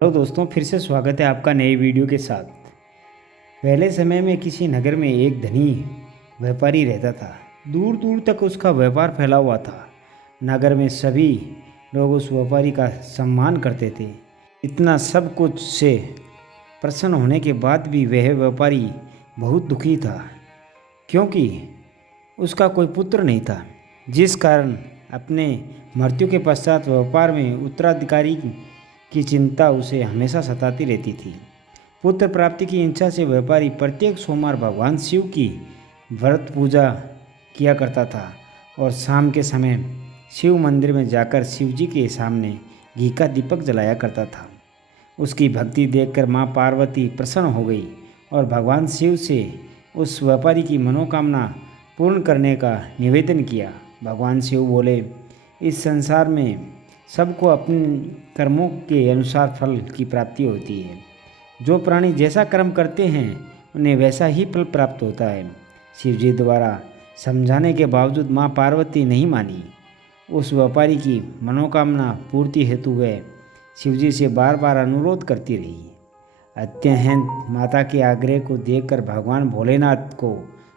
Hello दोस्तों, फिर से स्वागत है आपका नए वीडियो के साथ। पहले समय में किसी नगर में एक धनी व्यापारी रहता था। दूर दूर तक उसका व्यापार फैला हुआ था। नगर में सभी लोग उस व्यापारी का सम्मान करते थे। इतना सब कुछ से प्रसन्न होने के बाद भी वह व्यापारी बहुत दुखी था, क्योंकि उसका कोई पुत्र नहीं था, जिस कारण अपने मृत्यु के पश्चात व्यापार में उत्तराधिकारी की चिंता उसे हमेशा सताती रहती थी। पुत्र प्राप्ति की इच्छा से व्यापारी प्रत्येक सोमवार भगवान शिव की व्रत पूजा किया करता था और शाम के समय शिव मंदिर में जाकर शिव जी के सामने घी का दीपक जलाया करता था। उसकी भक्ति देखकर माँ पार्वती प्रसन्न हो गई और भगवान शिव से उस व्यापारी की मनोकामना पूर्ण करने का निवेदन किया। भगवान शिव बोले, इस संसार में सबको अपने कर्मों के अनुसार फल की प्राप्ति होती है। जो प्राणी जैसा कर्म करते हैं उन्हें वैसा ही फल प्राप्त होता है। शिव जी द्वारा समझाने के बावजूद माँ पार्वती नहीं मानी। उस व्यापारी की मनोकामना पूर्ति हेतु वह शिवजी से बार बार अनुरोध करती रही। अत्यंत माता के आग्रह को देखकर भगवान भोलेनाथ को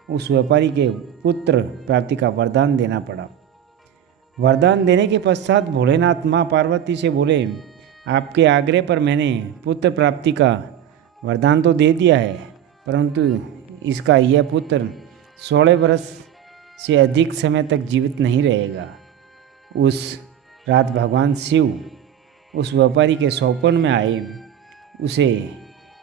उस व्यापारी के पुत्र प्राप्ति का वरदान देना पड़ा। वरदान देने के पश्चात भोलेनाथ माँ पार्वती से बोले, आपके आग्रह पर मैंने पुत्र प्राप्ति का वरदान तो दे दिया है, परंतु इसका यह पुत्र 16 वर्ष से अधिक समय तक जीवित नहीं रहेगा। उस रात भगवान शिव उस व्यापारी के सौपन में आए। उसे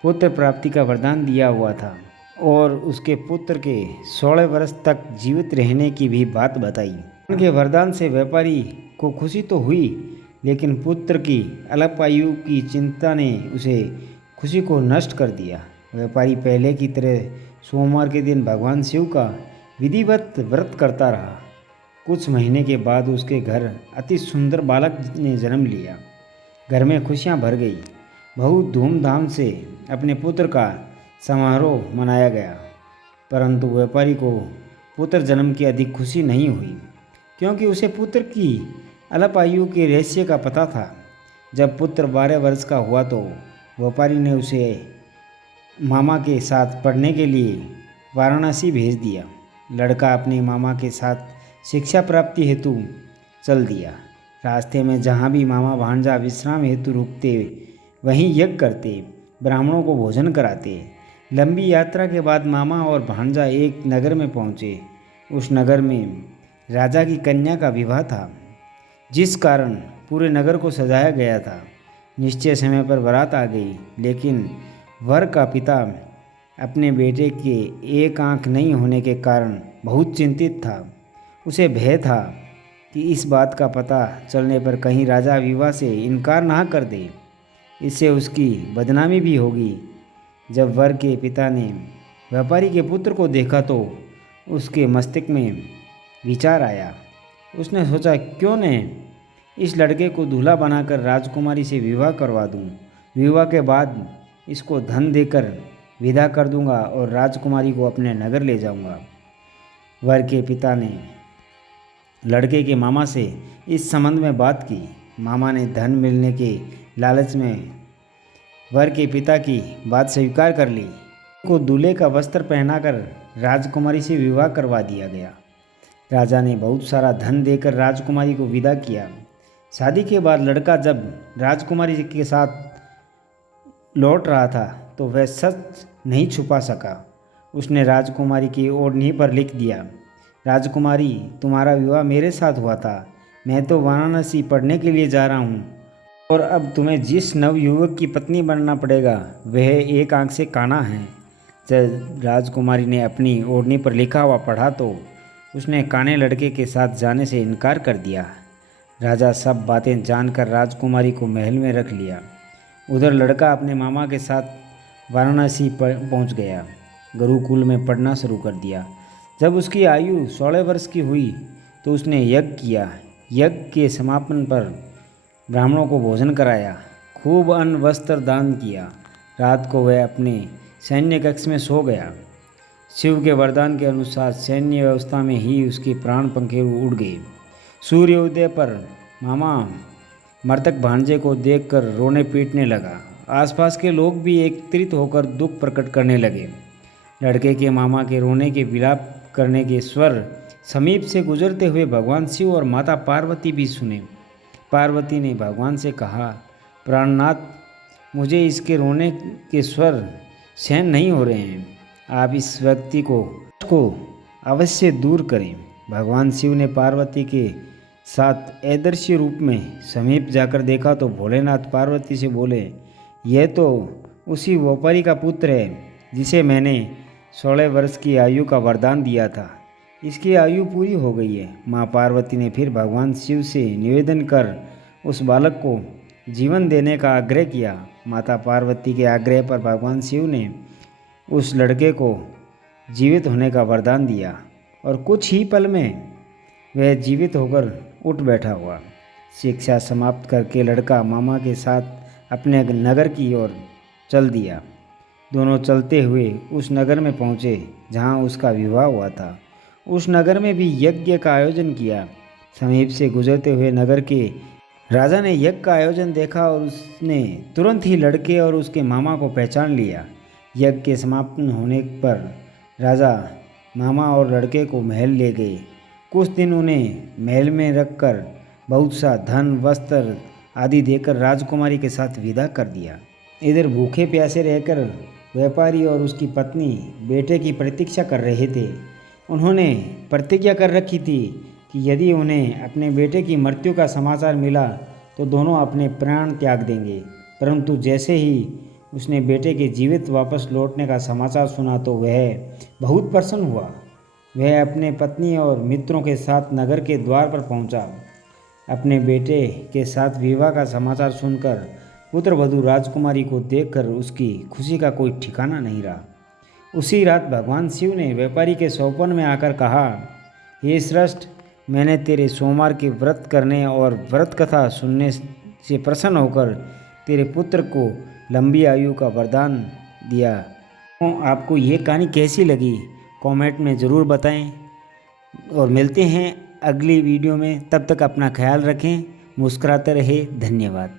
पुत्र प्राप्ति का वरदान दिया हुआ था और उसके पुत्र के 16 वर्ष तक जीवित रहने की भी बात बताई। उनके वरदान से व्यापारी को खुशी तो हुई, लेकिन पुत्र की अल्पायु की चिंता ने उसे खुशी को नष्ट कर दिया। व्यापारी पहले की तरह सोमवार के दिन भगवान शिव का विधिवत व्रत करता रहा। कुछ महीने के बाद उसके घर अति सुंदर बालक ने जन्म लिया। घर में खुशियां भर गई। बहुत धूमधाम से अपने पुत्र का समारोह मनाया गया, परंतु व्यापारी को पुत्र जन्म की अधिक खुशी नहीं हुई, क्योंकि उसे पुत्र की अल्पायु के रहस्य का पता था। जब पुत्र 12 वर्ष का हुआ तो व्यापारी ने उसे मामा के साथ पढ़ने के लिए वाराणसी भेज दिया। लड़का अपने मामा के साथ शिक्षा प्राप्ति हेतु चल दिया। रास्ते में जहाँ भी मामा भांजा विश्राम हेतु रुकते, वहीं यज्ञ करते, ब्राह्मणों को भोजन कराते। लंबी यात्रा के बाद मामा और भांजा एक नगर में पहुँचे। उस नगर में राजा की कन्या का विवाह था, जिस कारण पूरे नगर को सजाया गया था। निश्चय समय पर बारात आ गई, लेकिन वर का पिता अपने बेटे के एक आंख नहीं होने के कारण बहुत चिंतित था। उसे भय था कि इस बात का पता चलने पर कहीं राजा विवाह से इनकार ना कर दे, इससे उसकी बदनामी भी होगी। जब वर के पिता ने व्यापारी के पुत्र को देखा तो उसके मस्तिष्क में विचार आया। उसने सोचा, क्यों न इस लड़के को दूल्हा बनाकर राजकुमारी से विवाह करवा दूं। विवाह के बाद इसको धन देकर विदा कर दूंगा और राजकुमारी को अपने नगर ले जाऊंगा। वर के पिता ने लड़के के मामा से इस संबंध में बात की। मामा ने धन मिलने के लालच में वर के पिता की बात स्वीकार कर ली। को दूल्हे का वस्त्र पहनाकर राजकुमारी से विवाह करवा दिया गया। राजा ने बहुत सारा धन देकर राजकुमारी को विदा किया। शादी के बाद लड़का जब राजकुमारी के साथ लौट रहा था तो वह सच नहीं छुपा सका। उसने राजकुमारी की ओढ़नी पर लिख दिया, राजकुमारी, तुम्हारा विवाह मेरे साथ हुआ था। मैं तो वाराणसी पढ़ने के लिए जा रहा हूँ और अब तुम्हें जिस नवयुवक की पत्नी बनना पड़ेगा वह एक आंख से काना है। जब राजकुमारी ने अपनी ओढ़नी पर लिखा हुआ पढ़ा तो उसने काने लड़के के साथ जाने से इनकार कर दिया। राजा सब बातें जानकर राजकुमारी को महल में रख लिया। उधर लड़का अपने मामा के साथ वाराणसी पहुंच गया। गुरुकुल में पढ़ना शुरू कर दिया। जब उसकी आयु 16 वर्ष की हुई तो उसने यज्ञ किया। यज्ञ के समापन पर ब्राह्मणों को भोजन कराया, खूब अन्न वस्त्र दान किया। रात को वह अपने सैन्य कक्ष में सो गया। शिव के वरदान के अनुसार सैन्य व्यवस्था में ही उसके प्राण पंखे उड़ गए। सूर्योदय पर मामा मृतक भांजे को देखकर रोने पीटने लगा। आसपास के लोग भी एकत्रित होकर दुख प्रकट करने लगे। लड़के के मामा के रोने के विलाप करने के स्वर समीप से गुजरते हुए भगवान शिव और माता पार्वती भी सुने। पार्वती ने भगवान से कहा, प्राणनाथ, मुझे इसके रोने के स्वर सहन नहीं हो रहे हैं। आप इस व्यक्ति को अवश्य दूर करें। भगवान शिव ने पार्वती के साथ अदृश्य रूप में समीप जाकर देखा तो भोलेनाथ पार्वती से बोले, यह तो उसी व्यापारी का पुत्र है जिसे मैंने 16 वर्ष की आयु का वरदान दिया था। इसकी आयु पूरी हो गई है। माँ पार्वती ने फिर भगवान शिव से निवेदन कर उस बालक को जीवन देने का आग्रह किया। माता पार्वती के आग्रह पर भगवान शिव ने उस लड़के को जीवित होने का वरदान दिया और कुछ ही पल में वह जीवित होकर उठ बैठा हुआ। शिक्षा समाप्त करके लड़का मामा के साथ अपने नगर की ओर चल दिया। दोनों चलते हुए उस नगर में पहुँचे जहाँ उसका विवाह हुआ था। उस नगर में भी यज्ञ का आयोजन किया। समीप से गुजरते हुए नगर के राजा ने यज्ञ का आयोजन देखा और उसने तुरंत ही लड़के और उसके मामा को पहचान लिया। यज्ञ के समाप्त होने पर राजा मामा और लड़के को महल ले गए। कुछ दिन उन्हें महल में रखकर बहुत सा धन, वस्त्र आदि देकर राजकुमारी के साथ विदा कर दिया। इधर भूखे प्यासे रहकर व्यापारी और उसकी पत्नी बेटे की प्रतीक्षा कर रहे थे। उन्होंने प्रतिज्ञा कर रखी थी कि यदि उन्हें अपने बेटे की मृत्यु का समाचार मिला तो दोनों अपने प्राण त्याग देंगे। परंतु जैसे ही उसने बेटे के जीवित वापस लौटने का समाचार सुना तो वह बहुत प्रसन्न हुआ। वह अपने पत्नी और मित्रों के साथ नगर के द्वार पर पहुंचा। अपने बेटे के साथ विवाह का समाचार सुनकर पुत्रवधू राजकुमारी को देखकर उसकी खुशी का कोई ठिकाना नहीं रहा। उसी रात भगवान शिव ने व्यापारी के स्वप्न में आकर कहा, हे श्रेष्ठ, मैंने तेरे सोमवार के व्रत करने और व्रत कथा सुनने से प्रसन्न होकर तेरे पुत्र को लंबी आयु का वरदान दिया। तो आपको ये कहानी कैसी लगी कमेंट में ज़रूर बताएं और मिलते हैं अगली वीडियो में। तब तक अपना ख्याल रखें, मुस्कुराते रहे। धन्यवाद।